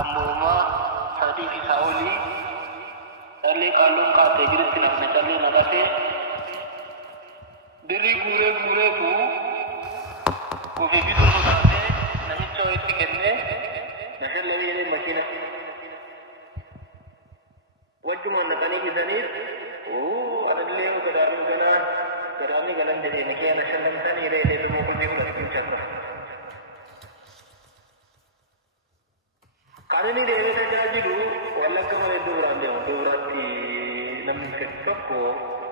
Kamboma sadii fi isaa olii dhalli qalluun kaatee jirutti namni callee naqatee birrii guureetu ofii bituu sodaatee namicha wayitti kennee nashallee jedhee makiina wajjumaan naqanii gisaniif adallee gadaamii galan jedhee nikee nashallamtanii reedee lumuu kutii fudhachuun charra. Kanini deemee tajaajilu wallagga malee duraan deemu duratti namni tokko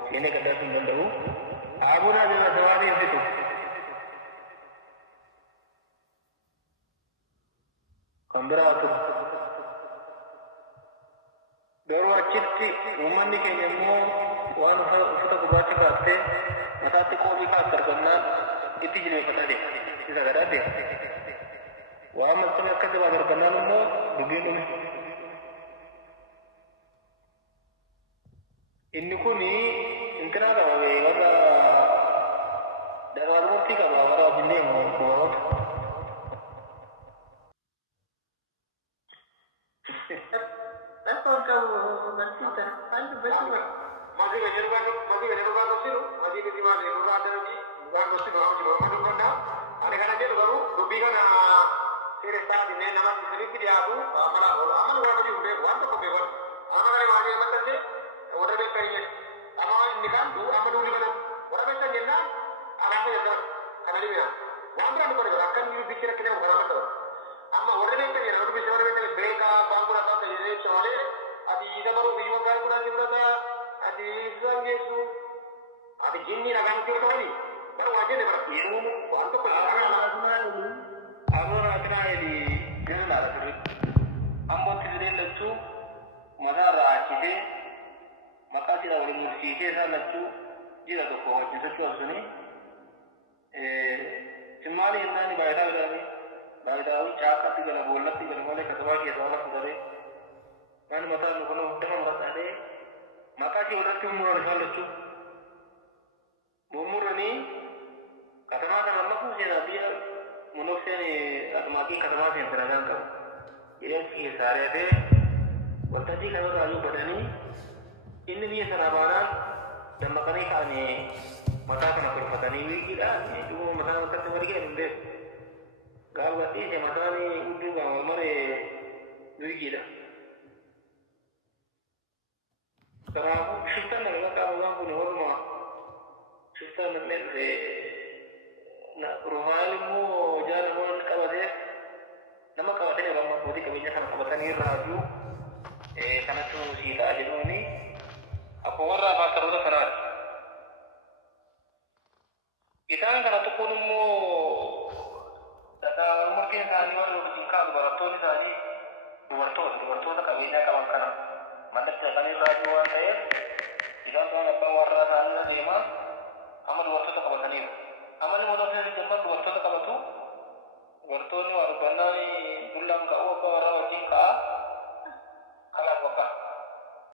seenee gaddaasuu hin danda'u. Abuna jala sawaanii hin fitu. Kan biraatu garuu achitti uummanni keenya immoo waan uffata gurraacha kaaftee mataatti qoobii kaatti argannaan itti jilbeeffataa deema. Isa gadaa deema. Waan maksudnya akka jabaa argannaan immoo dubbiin dhume. Inni kuni intinaa qaba warra darbaarumatti qaba warra abillee mootummoota. Masih banyak orang sih, masih di mana? Orang ada lagi, orang mesti bawa di bawah mana mana. Ada kan aja baru, lebih kan Seresta di nama sedikit dia aku, aman gua tadi udah, gua tak pakai gua. Aman kali wajib macam ni, orang betul ini. Aman ini kan, aman dulu mana? Orang betul ni nak, anak saya dah, kan ni mana? Gua berani pada akan ni bicara kena bukan apa tu. Aman orang betul ni, orang bicara betul mereka bangku rata jadi soalnya, adi ida baru bilang kali kurang juga adi Islam Yesu, adi jinni nak ganti apa ni? Baru wajib ni baru. Ini, gua tak pakai. Abuna kena di jalan ada tu. Ambo tidak lucu, mana rakyat maka tidak boleh mesti saya lucu. Jika tu kau jadi sesuatu ni, cuma ni ni bayar berani cakap tiga bola boleh katawa dia dolar tu. Mana mata lu kalau macam mana ada, maka si orang tu murah kalau lucu. Murah ni katawa kan Allah pun saya dia manusia ni atmaki katawa yang terangkan tu. Ia si sehari ada, waktu ni kalau rayu badani, ini dia sarabanan dan makani kami mata kena perfatani wikira ni cuma mata tu beri kan deh. Kalau berarti saya mata ni undur bawa mare wikira. Kalau sultan nak kamu orang punya hormat, sultan nak nak rohalimu jangan mohon kawasan. Nama kawasan yang ramah budi kaminya kan kawasan ini raju. Karena tu sila aja ni. Apa warna bahasa ruda karar. Kita kan kalau tu pun mu datang mungkin hari baru berjingkang beratur ni tadi beratur tak kawinnya kawan kawan. Mana kita ni rajuan saya. Jika tuan apa warna sana lima, amal waktu tu kawasan ini. Amal ni mudah